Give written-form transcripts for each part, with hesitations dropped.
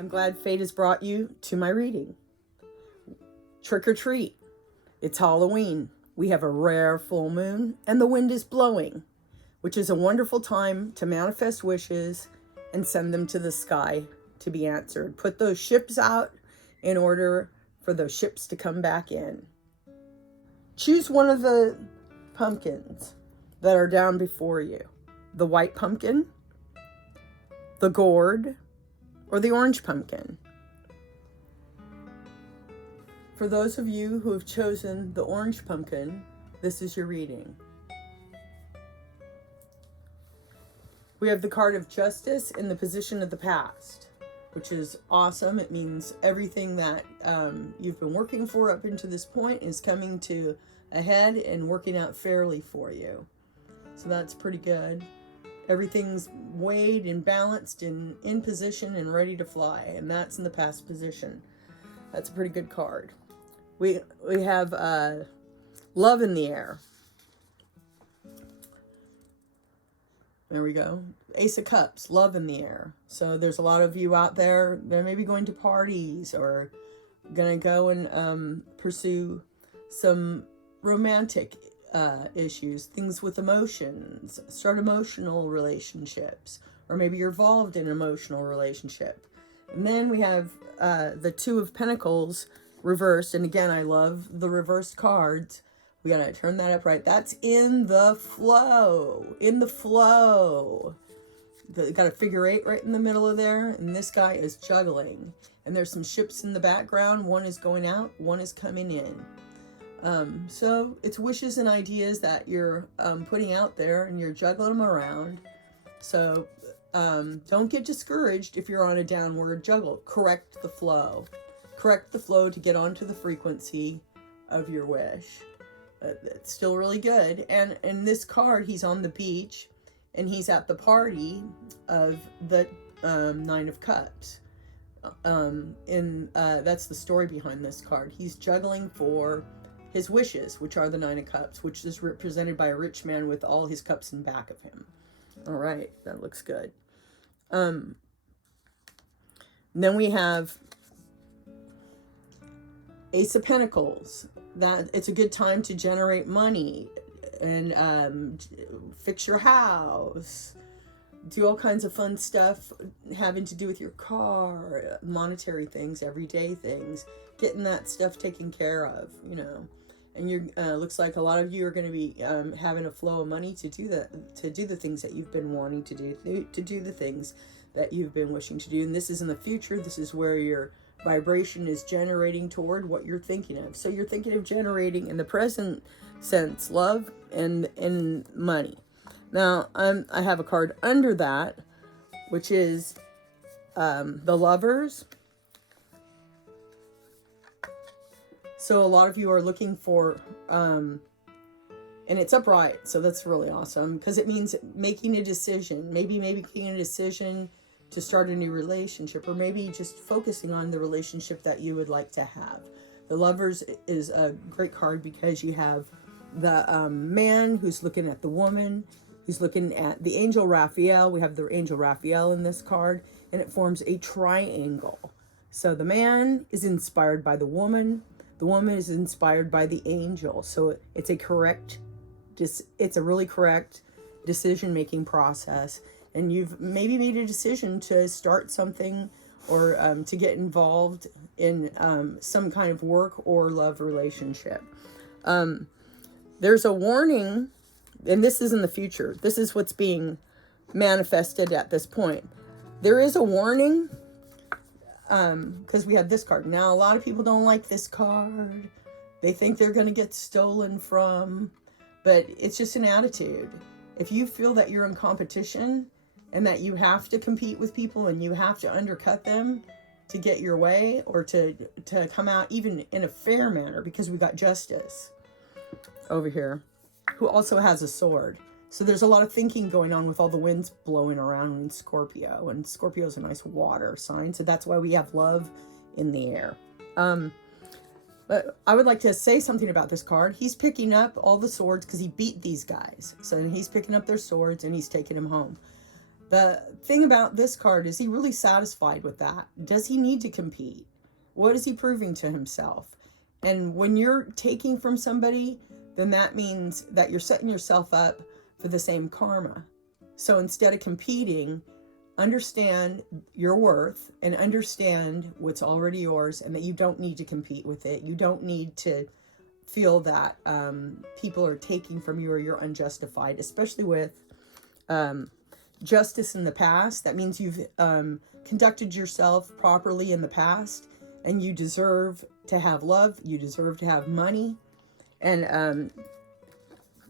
I'm glad fate has brought you to my reading. Trick or treat. It's Halloween. We have a rare full moon and the wind is blowing, which is a wonderful time to manifest wishes and send them to the sky to be answered. Put those ships out in order for those ships to come back in. Choose one of the pumpkins that are down before you. The white pumpkin, the gourd, or the orange pumpkin. For those of you who have chosen the orange pumpkin, this is your reading. We have the card of justice in the position of the past, which is awesome. It means everything that you've been working for up until this point is coming to a head and working out fairly for you. So that's pretty good. Everything's weighed and balanced and in position and ready to fly, and that's in the past position. That's a pretty good card. We have love in the air. There we go. Ace of Cups, love in the air. So there's a lot of you out there that may be going to parties or gonna go and pursue some romantic issues, things with emotions, start emotional relationships, or maybe you're involved in an emotional relationship. And then we have the Two of Pentacles reversed, and again, I love the reversed cards. We gotta turn that up right. That's in the flow. In the flow. Got a figure 8 right in the middle of there, and this guy is juggling. And there's some ships in the background. One is going out, one is coming in. So it's wishes and ideas that you're putting out there, and you're juggling them around. So don't get discouraged if you're on a downward juggle. Correct the flow. Correct the flow to get onto the frequency of your wish. It's still really good. And in this card, he's on the beach, and he's at the party of the Nine of Cups. That's the story behind this card. He's juggling for his wishes, which are the Nine of Cups, which is represented by a rich man with all his cups in back of him. All right, that looks good. Then we have Ace of Pentacles. That it's a good time to generate money and fix your house, do all kinds of fun stuff having to do with your car, monetary things, everyday things, getting that stuff taken care of, you know. And you're looks like a lot of you are going to be having a flow of money to do the things that you've been wanting to do the things that you've been wishing to do. And this is in the future. This is where your vibration is generating toward what you're thinking of. So you're thinking of generating in the present sense love and money. Now I have a card under that, which is the Lovers. So a lot of you are looking for, and it's upright, so that's really awesome, because it means making a decision, maybe making a decision to start a new relationship, or maybe just focusing on the relationship that you would like to have. The Lovers is a great card because you have the man who's looking at the woman, who's looking at the angel Raphael. We have the angel Raphael in this card, and it forms a triangle. So the man is inspired by the woman is inspired by the angel. So it's a really correct decision-making process. And you've maybe made a decision to start something or to get involved in some kind of work or love relationship. There's a warning, and this is in the future. This is what's being manifested at this point. There is a warning because we have this card. Now, a lot of people don't like this card. They think they're going to get stolen from, but it's just an attitude. If you feel that you're in competition and that you have to compete with people and you have to undercut them to get your way or to come out even in a fair manner, because we got Justice over here, who also has a sword. So there's a lot of thinking going on with all the winds blowing around in Scorpio. And Scorpio is a nice water sign. So that's why we have love in the air. But I would like to say something about this card. He's picking up all the swords because he beat these guys. So he's picking up their swords and he's taking them home. The thing about this card is he really satisfied with that? Does he need to compete? What is he proving to himself? And when you're taking from somebody, then that means that you're setting yourself up for the same karma. So instead of competing, understand your worth and understand what's already yours, and that you don't need to compete with it. You don't need to feel that people are taking from you or you're unjustified, especially with justice in the past. That means you've conducted yourself properly in the past, and you deserve to have love. You deserve to have money. And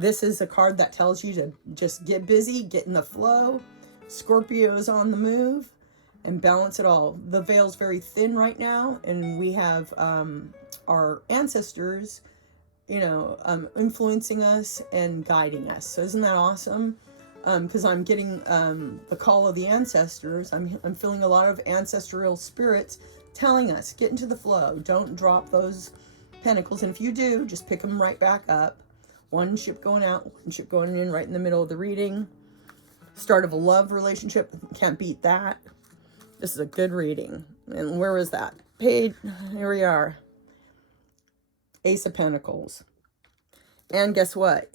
this is a card that tells you to just get busy, get in the flow. Scorpio is on the move, and balance it all. The vale's very thin right now, and we have our ancestors, influencing us and guiding us. So isn't that awesome? Because I'm getting the call of the ancestors. I'm feeling a lot of ancestral spirits telling us, get into the flow. Don't drop those pentacles. And if you do, just pick them right back up. One ship going out, one ship going in, right in the middle of the reading. Start of a love relationship. Can't beat that. This is a good reading. And where is that? Page, here we are. Ace of Pentacles. And guess what?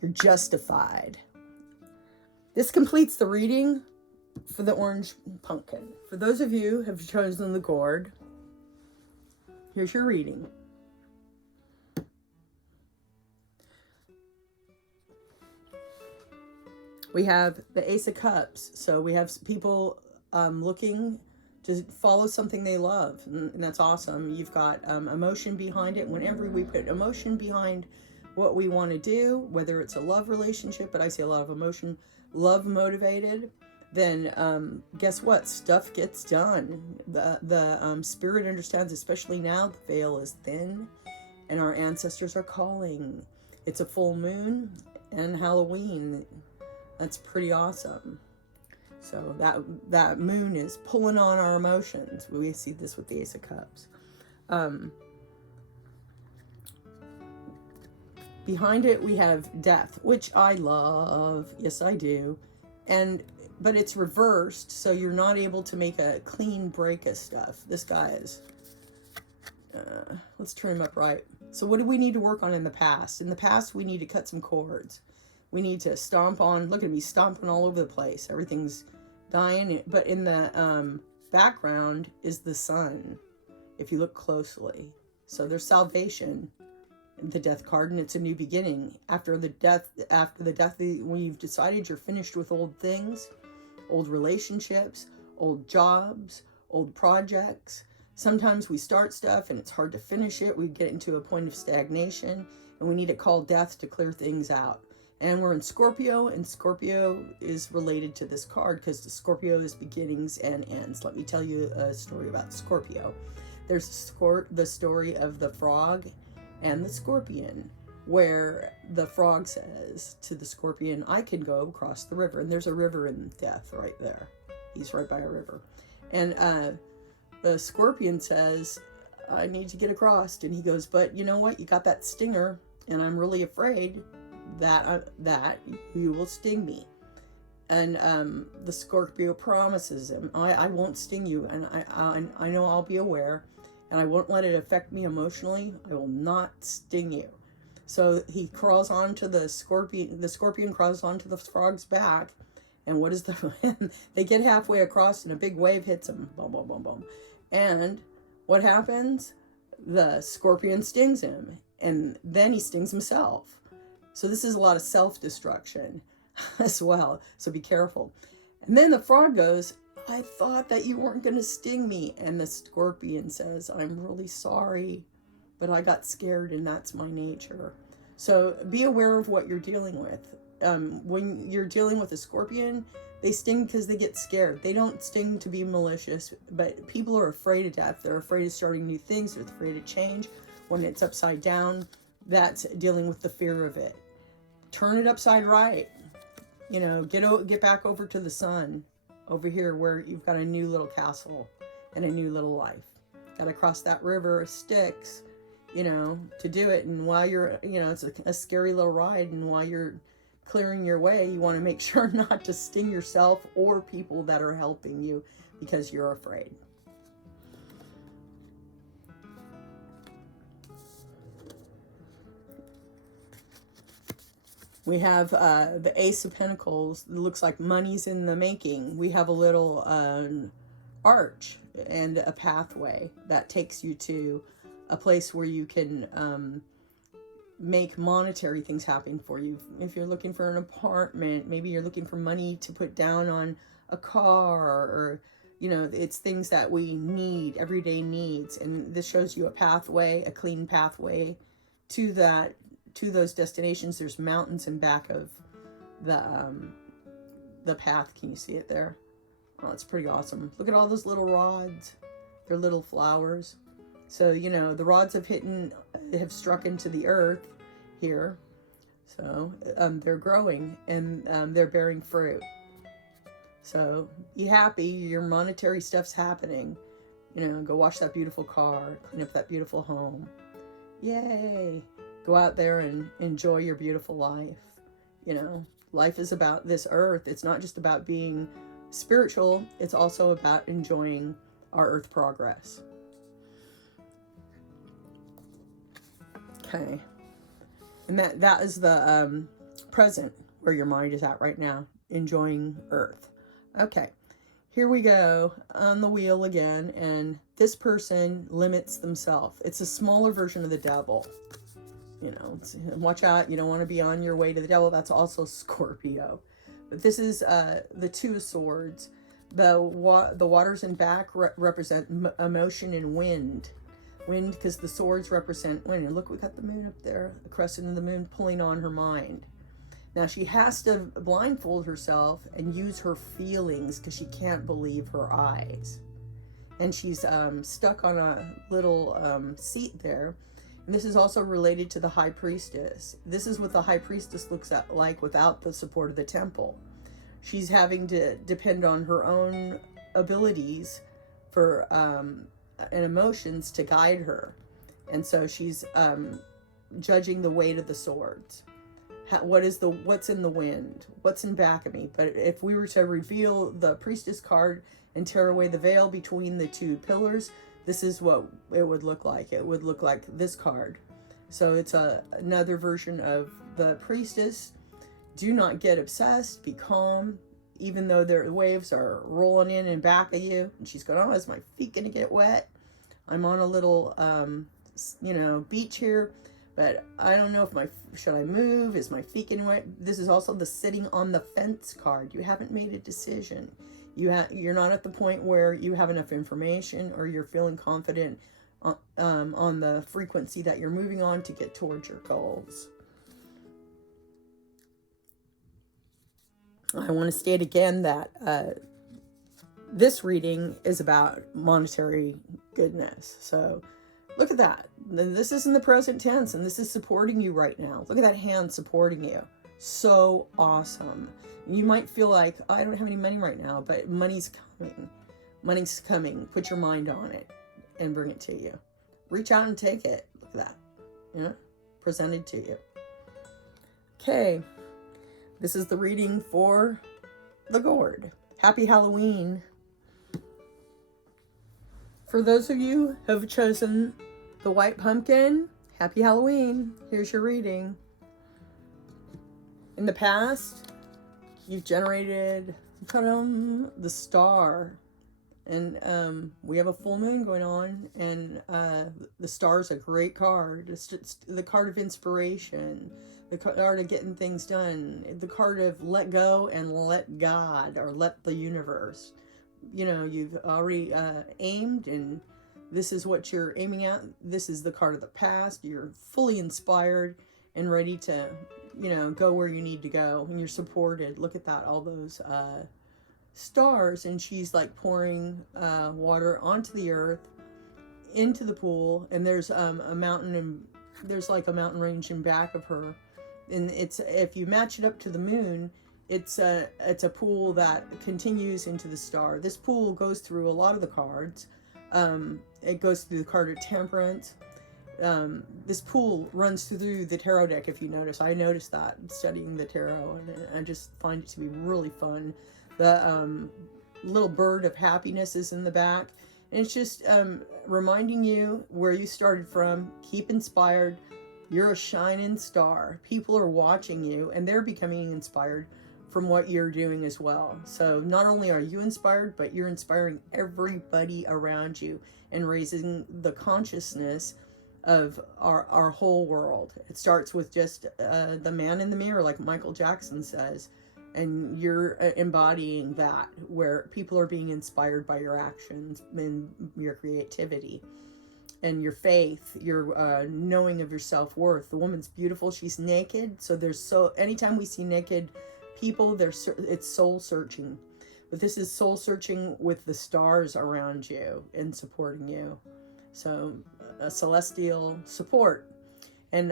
You're justified. This completes the reading for the orange pumpkin. For those of you who have chosen the gourd, here's your reading. We have the Ace of Cups. So we have people looking to follow something they love. And that's awesome. You've got emotion behind it. Whenever we put emotion behind what we want to do, whether it's a love relationship, but I see a lot of emotion, love motivated, then guess what? Stuff gets done. The spirit understands, especially now, the veil is thin and our ancestors are calling. It's a full moon and Halloween. That's pretty awesome. So that moon is pulling on our emotions. We see this with the Ace of Cups. Behind it, we have death, which I love. Yes, I do. But it's reversed, so you're not able to make a clean break of stuff. This guy is... let's turn him up right. So what do we need to work on in the past? In the past, we need to cut some cords. We need to stomp on... Look at me stomping all over the place. Everything's dying. But in the background is the sun, if you look closely. So there's salvation. The death card, and it's a new beginning. After the death, when you've decided you're finished with old things, old relationships, old jobs, old projects. Sometimes we start stuff and it's hard to finish it. We get into a point of stagnation, and we need to call death to clear things out. And we're in Scorpio, and Scorpio is related to this card because the Scorpio is beginnings and ends. Let me tell you a story about Scorpio. There's the story of the frog and the scorpion, where the frog says to the scorpion, I can go across the river. And there's a river in death right there. He's right by a river. And the scorpion says, I need to get across. And he goes, but you know what? You got that stinger, and I'm really afraid that you will sting me. And the Scorpio promises him, I won't sting you, and I know I'll be aware, and I won't let it affect me emotionally. I will not sting you. So he crawls onto the scorpion crawls onto the frog's back, and what is they get halfway across, and a big wave hits him. Boom, boom, boom, boom. And what happens? The scorpion stings him, and then he stings himself. So this is a lot of self-destruction as well. So be careful. And then the frog goes, I thought that you weren't going to sting me. And the scorpion says, I'm really sorry, but I got scared, and that's my nature. So be aware of what you're dealing with. When you're dealing with a scorpion, they sting because they get scared. They don't sting to be malicious, but people are afraid of death. They're afraid of starting new things. They're afraid of change. When it's upside down, that's dealing with the fear of it. Turn it upside right. Get back over to the sun. Over here where you've got a new little castle and a new little life. Got to cross that river of Styx, to do it. And while you're, it's a scary little ride. And while you're clearing your way, you want to make sure not to sting yourself or people that are helping you because you're afraid. We have the Ace of Pentacles. It looks like money's in the making. We have a little arch and a pathway that takes you to a place where you can make monetary things happen for you. If you're looking for an apartment, maybe you're looking for money to put down on a car, or it's things that we need, everyday needs. And this shows you a pathway, a clean pathway to that, to those destinations. There's mountains in back of the path. Can you see it there? Oh, it's pretty awesome. Look at all those little rods. They're little flowers. So, the rods have struck into the earth here. So, they're growing and they're bearing fruit. So, be happy. Your monetary stuff's happening. Go wash that beautiful car. Clean up that beautiful home. Yay. Go out there and enjoy your beautiful life. Life is about this earth. It's not just about being spiritual. It's also about enjoying our earth progress. Okay. And that is the present, where your mind is at right now, enjoying earth. Okay. Here we go on the wheel again, and this person limits themselves. It's a smaller version of the devil. Watch out. You don't want to be on your way to the devil. That's also Scorpio. But this is the Two of Swords. The waters in back represent emotion and wind. Wind, because the swords represent wind. And look, we got the moon up there, the crescent of the moon pulling on her mind. Now she has to blindfold herself and use her feelings because she can't believe her eyes. And she's stuck on a little seat there. And this is also related to the High Priestess. This is what the High Priestess looks like without the support of the temple. She's having to depend on her own abilities for and emotions to guide her. And so she's judging the weight of the swords. What's in the wind? What's in back of me? But if we were to reveal the Priestess card and tear away the veil between the two pillars, this is what it would look like. It would look like this card. So it's another version of the Priestess. Do not get obsessed. Be calm. Even though the waves are rolling in and back of you. And she's going, oh, is my feet going to get wet? I'm on a little, beach here. But I don't know should I move? Is my feet getting wet? This is also the sitting on the fence card. You haven't made a decision. You're not at the point where you have enough information or you're feeling confident on the frequency that you're moving on to get towards your goals. I want to state again that this reading is about monetary goodness. So look at that. This is in the present tense, and this is supporting you right now. Look at that hand supporting you. So awesome. You might feel like, oh, I don't have any money right now, but money's coming. Money's coming. Put your mind on it and bring it to you. Reach out and take it. Look at that. Presented to you. Okay. This is the reading for the Gourd. Happy Halloween. For those of you who have chosen the white pumpkin, happy Halloween. Here's your reading. In the past, you've generated the star. And we have a full moon going on. And the star is a great card. It's the card of inspiration. The card of getting things done. The card of let go and let God, or let the universe. You've already aimed, and this is what you're aiming at. This is the card of the past. You're fully inspired and ready to, go where you need to go. And you're supported. Look at that, all those stars. And she's like pouring water onto the earth, into the pool. And there's a mountain, and there's like a mountain range in back of her. And if you match it up to the moon, it's a pool that continues into the star. This pool goes through a lot of the cards. It goes through the card of temperance. this pool runs through the tarot deck. If you notice, I noticed that studying the tarot, and I just find it to be really fun. The little bird of happiness is in the back, and it's just reminding you where you started from. Keep inspired. You're a shining star. People are watching you, and they're becoming inspired from what you're doing as well. So not only are you inspired, but you're inspiring everybody around you and raising the consciousness of our whole world. It starts with just the man in the mirror, like Michael Jackson says, and you're embodying that, where people are being inspired by your actions and your creativity and your faith, your knowing of your self-worth. The woman's beautiful. She's naked. So anytime we see naked people, it's soul searching. But this is soul searching with the stars around you and supporting you. So a celestial support. And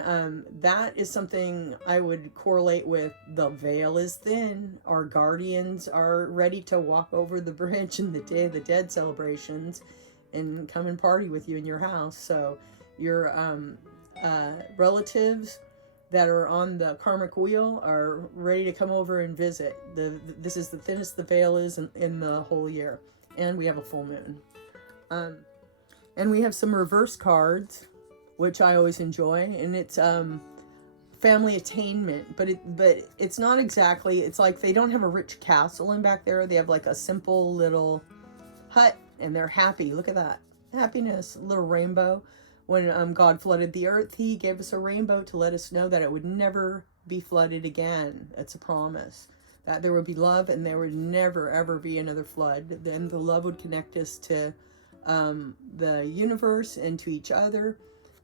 that is something I would correlate with the veil is thin. Our guardians are ready to walk over the bridge in the Day of the Dead celebrations and come and party with you in your house. So your relatives that are on the karmic wheel are ready to come over and visit. This is the thinnest the veil is in the whole year. And we have a full moon. And we have some reverse cards, which I always enjoy, and it's family attainment, but it's not exactly. It's like they don't have a rich castle in back there. They have like a simple little hut, and they're happy. Look at that happiness, a little rainbow. When God flooded the earth, He gave us a rainbow to let us know that it would never be flooded again. It's a promise that there would be love, and there would never ever be another flood. Then the love would connect us to the universe and to each other.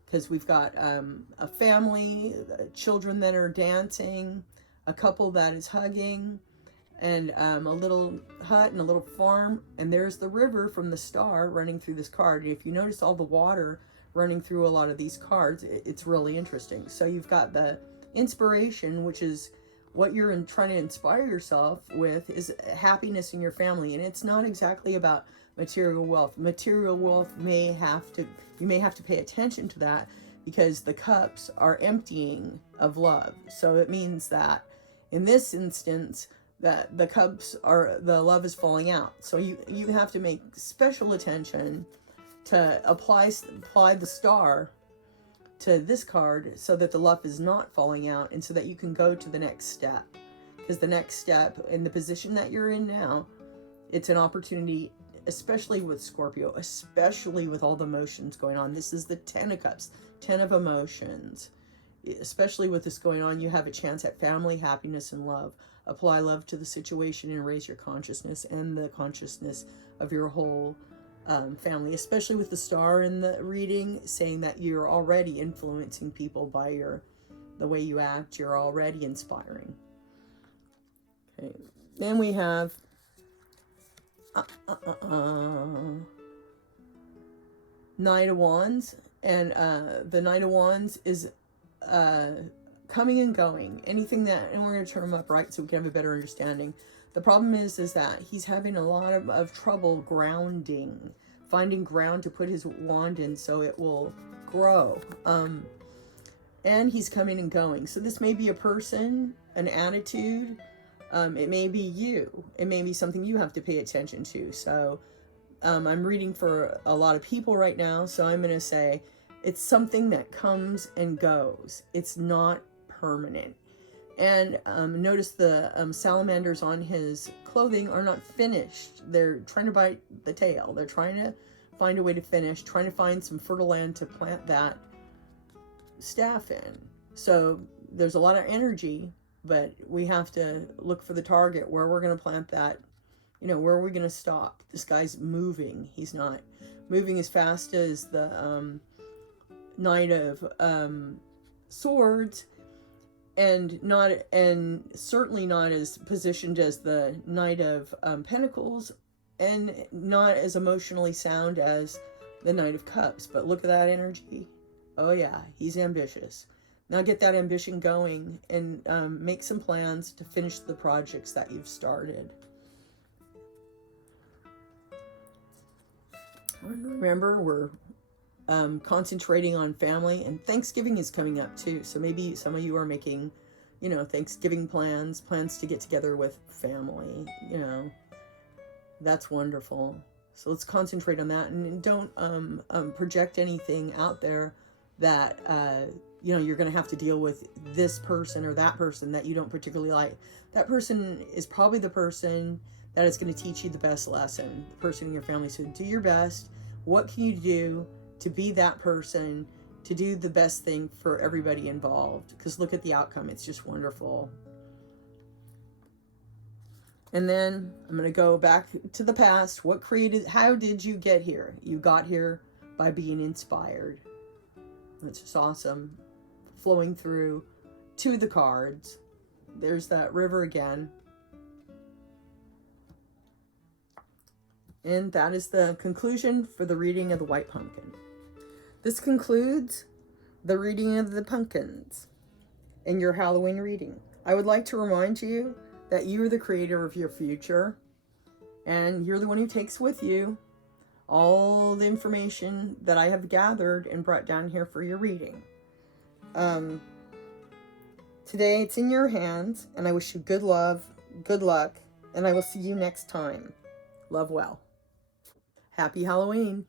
Because we've got a family, children that are dancing, a couple that is hugging, and a little hut and a little farm. And there's the river from the star running through this card. And if you notice all the water running through a lot of these cards, it's really interesting. So you've got the inspiration, which is what you're trying to inspire yourself with, is happiness in your family. And it's not exactly about material wealth. Material wealth you may have to pay attention to that, because the cups are emptying of love. So it means that in this instance that the love is falling out. So you have to make special attention to apply the star to this card so that the love is not falling out, and so that you can go to the next step. Because the next step, in the position that you're in now, it's an opportunity, especially with Scorpio, especially with all the emotions going on. This is the 10 of Cups, 10 of emotions. Especially with this going on, you have a chance at family, happiness, and love. Apply love to the situation and raise your consciousness and the consciousness of your whole family, especially with the star in the reading, saying that you're already influencing people by the way you act. You're already inspiring. Okay, then we have Knight of Wands, and the Knight of Wands is coming and going. Anything that, and we're going to turn them up right so we can have a better understanding. The problem is that he's having a lot of trouble grounding, finding ground to put his wand in so it will grow. And he's coming and going. So this may be a person, an attitude. It may be you. It may be something you have to pay attention to. So I'm reading for a lot of people right now. So I'm going to say it's something that comes and goes. It's not permanent. And notice the salamanders on his clothing are not finished. They're trying to bite the tail. They're trying to find a way to finish, trying to find some fertile land to plant that staff in. So there's a lot of energy, but we have to look for the target, where we're going to plant that, where are we going to stop? This guy's moving. He's not moving as fast as the Knight of Swords, and certainly not as positioned as the Knight of Pentacles, and not as emotionally sound as the Knight of Cups. But look at that energy. Oh yeah, he's ambitious. Now get that ambition going and make some plans to finish the projects that you've started. Remember, we're concentrating on family. And Thanksgiving is coming up too. So maybe some of you are making, you know, Thanksgiving plans to get together with family, you know. That's wonderful. So let's concentrate on that, and don't project anything out there that you know, you're going to have to deal with this person or that person that you don't particularly like. That person is probably the person that is going to teach you the best lesson, the person in your family. So do your best. What can you do to be that person, to do the best thing for everybody involved? Because look at the outcome. It's just wonderful. And then I'm going to go back to the past. How did you get here? You got here by being inspired. That's just awesome. Flowing through to the cards. There's that river again. And that is the conclusion for the reading of the white pumpkin. This concludes the reading of the pumpkins in your Halloween reading. I would like to remind you that you're the creator of your future, and you're the one who takes with you all the information that I have gathered and brought down here for your reading. Today it's in your hands, and I wish you good love, good luck, and I will see you next time. Love well. Happy Halloween.